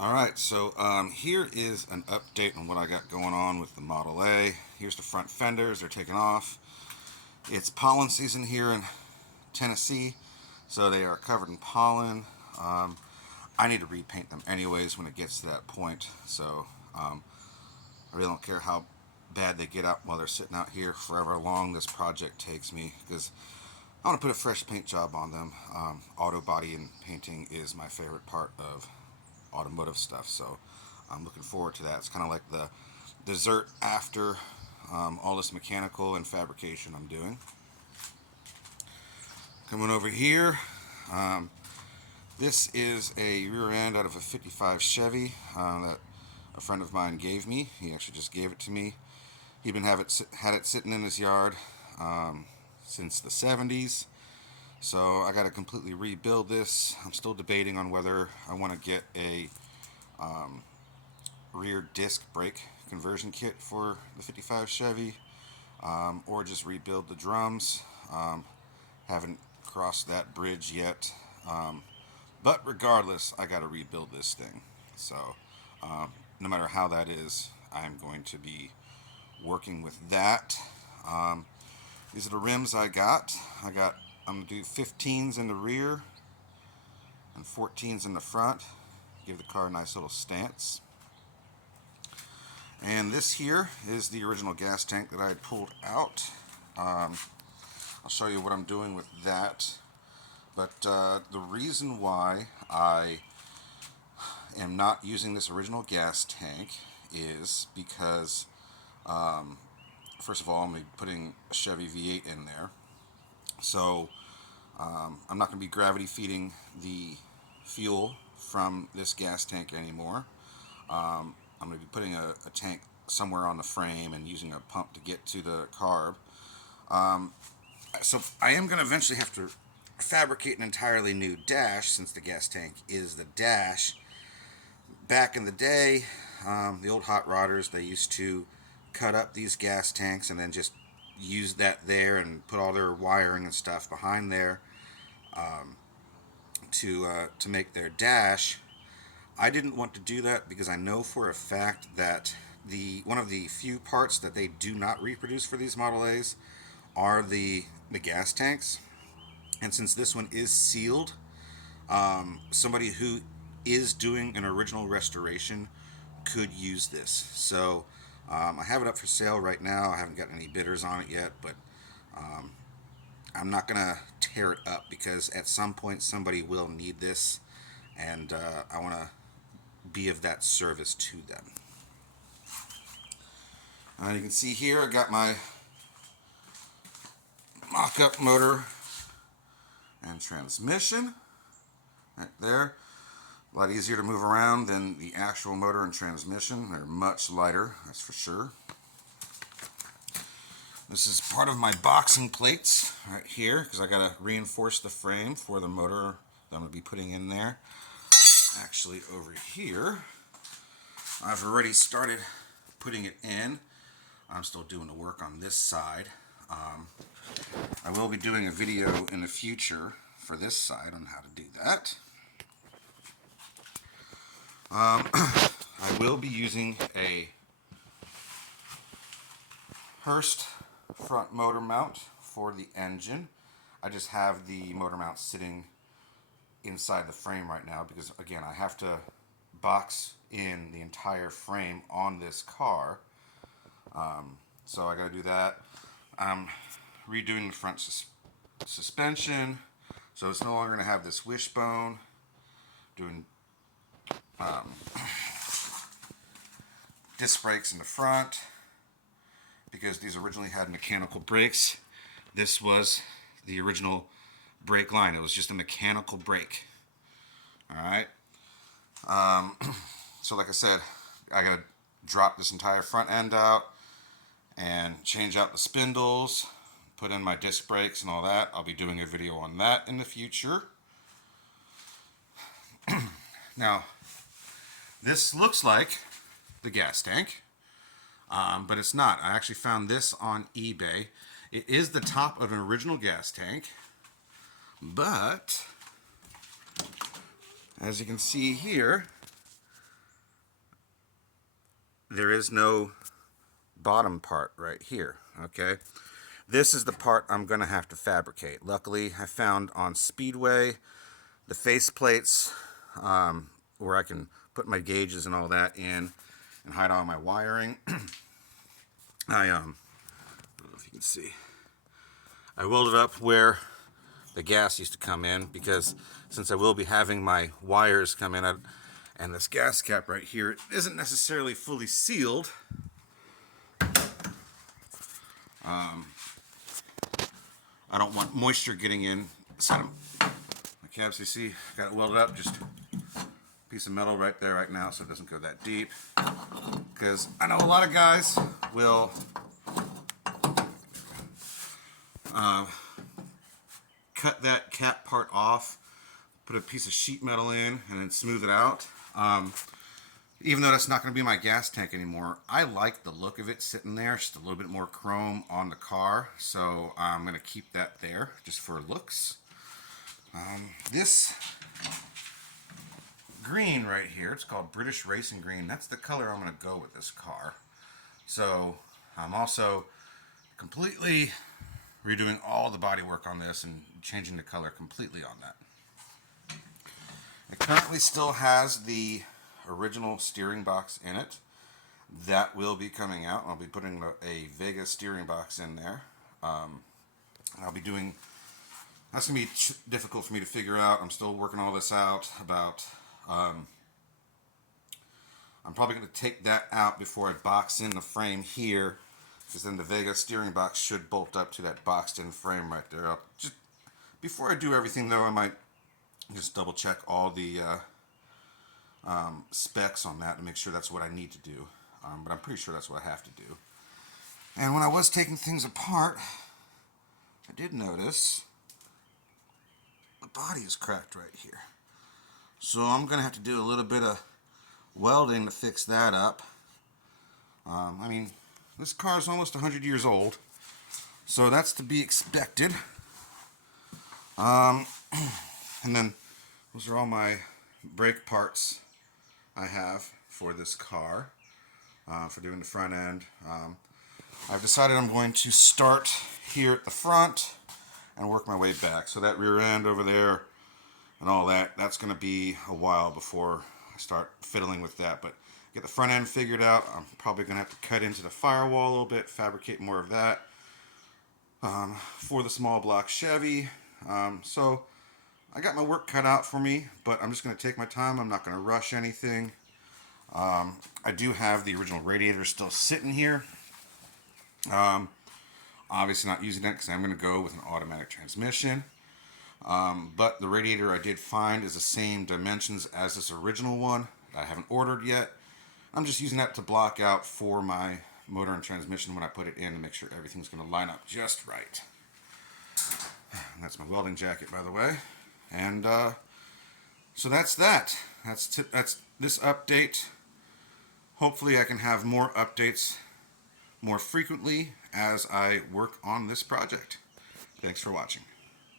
Alright, so here is an update on what I got going on with the Model A. Here's the front fenders, they're taken off. It's pollen season here in Tennessee, so they are covered in pollen. I need to repaint them anyways when it gets to that point, so I really don't care how bad they get out while they're sitting out here forever long this project takes me, because I want to put a fresh paint job on them. Auto body and painting is my favorite part of automotive stuff, so I'm looking forward to that. It's kind of like the dessert after all this mechanical and fabrication I'm doing. Coming over here, this is a rear end out of a 55 Chevy that a friend of mine gave me. He actually just gave it to me. He'd been had it sitting in his yard since the 70s. So I got to completely rebuild this. I'm still debating on whether I want to get a rear disc brake conversion kit for the 55 Chevy, or just rebuild the drums. Haven't crossed that bridge yet. But regardless, I got to rebuild this thing. So no matter how that is, I'm going to be working with that. These are the rims I got. I'm going to do 15s in the rear and 14s in the front. Give the car a nice little stance. And this here is the original gas tank that I had pulled out. I'll show you what I'm doing with that. But the reason why I am not using this original gas tank is because, first of all, I'm going to be putting a Chevy V8 in there. So I'm not going to be gravity feeding the fuel from this gas tank anymore. I'm going to be putting a tank somewhere on the frame and using a pump to get to the carb. So I am going to eventually have to fabricate an entirely new dash, since the gas tank is the dash. Back in the day, the old hot rodders, they used to cut up these gas tanks and then just use that there and put all their wiring and stuff behind there to make their dash. I didn't want to do that because I know for a fact that one of the few parts that they do not reproduce for these Model A's are the gas tanks. And since this one is sealed, somebody who is doing an original restoration could use this. So I have it up for sale right now. I haven't got any bidders on it yet, but I'm not going to tear it up because at some point somebody will need this, and I want to be of that service to them. You can see here I got my mock-up motor and transmission right there. A lot easier to move around than the actual motor and transmission. They're much lighter, that's for sure. This is part of my boxing plates right here, because I got to reinforce the frame for the motor that I'm going to be putting in there. Actually, over here, I've already started putting it in. I'm still doing the work on this side. I will be doing a video in the future for this side on how to do that. I will be using a Hurst front motor mount for the engine. I just have the motor mount sitting inside the frame right now because, again, I have to box in the entire frame on this car. So I got to do that. I'm redoing the front suspension, so it's no longer going to have this wishbone. Doing disc brakes in the front because these originally had mechanical brakes. This was the original brake line. It was just a mechanical brake. Alright. So like I said, I gotta drop this entire front end out and change out the spindles, put in my disc brakes and all that. I'll be doing a video on that in the future. Now, this looks like the gas tank, but it's not. I actually found this on eBay. It is the top of an original gas tank, but as you can see here, there is no bottom part right here, okay? This is the part I'm going to have to fabricate. Luckily, I found on Speedway the face plates where I can put my gauges and all that in and hide all my wiring. I don't know if you can see. I welded up where the gas used to come in, because since I will be having my wires come in, and this gas cap right here isn't necessarily fully sealed. I don't want moisture getting in inside of my cabs. You see, got it welded up, just a piece of metal right there right now, so it doesn't go that deep. Because I know a lot of guys will cut that cap part off, put a piece of sheet metal in, and then smooth it out. Even though that's not going to be my gas tank anymore, I like the look of it sitting there, just a little bit more chrome on the car, so I'm going to keep that there just for looks. This green right here, it's called British Racing Green. That's the color I'm going to go with this car. So I'm also completely redoing all the body work on this and changing the color completely on that. It currently still has the original steering box in it. That will be coming out. I'll be putting a Vega steering box in there. I'll be doing, that's going to be difficult for me to figure out. I'm still working all this out about, I'm probably going to take that out before I box in the frame here, because then the Vega steering box should bolt up to that boxed in frame right there. Before I do everything though, I might just double check all the specs on that to make sure that's what I need to do. But I'm pretty sure that's what I have to do. And when I was taking things apart, I did notice the body is cracked right here. So I'm going to have to do a little bit of welding to fix that up. I mean, this car is almost 100 years old, so that's to be expected. And then those are all my brake parts I have for this car, for doing the front end. I've decided I'm going to start here at the front and work my way back. So that rear end over there and all that, that's going to be a while before I start fiddling with that. But get the front end figured out. I'm probably going to have to cut into the firewall a little bit, fabricate more of that for the small block Chevy. So I got my work cut out for me, but I'm just going to take my time. I'm not going to rush anything. I do have the original radiator still sitting here. Obviously not using it because I'm going to go with an automatic transmission. But the radiator I did find is the same dimensions as this original one I haven't ordered yet. I'm just using that to block out for my motor and transmission when I put it in to make sure everything's going to line up just right. And that's my welding jacket, by the way. And so that's that. That's this update. Hopefully I can have more updates more frequently as I work on this project. Thanks for watching.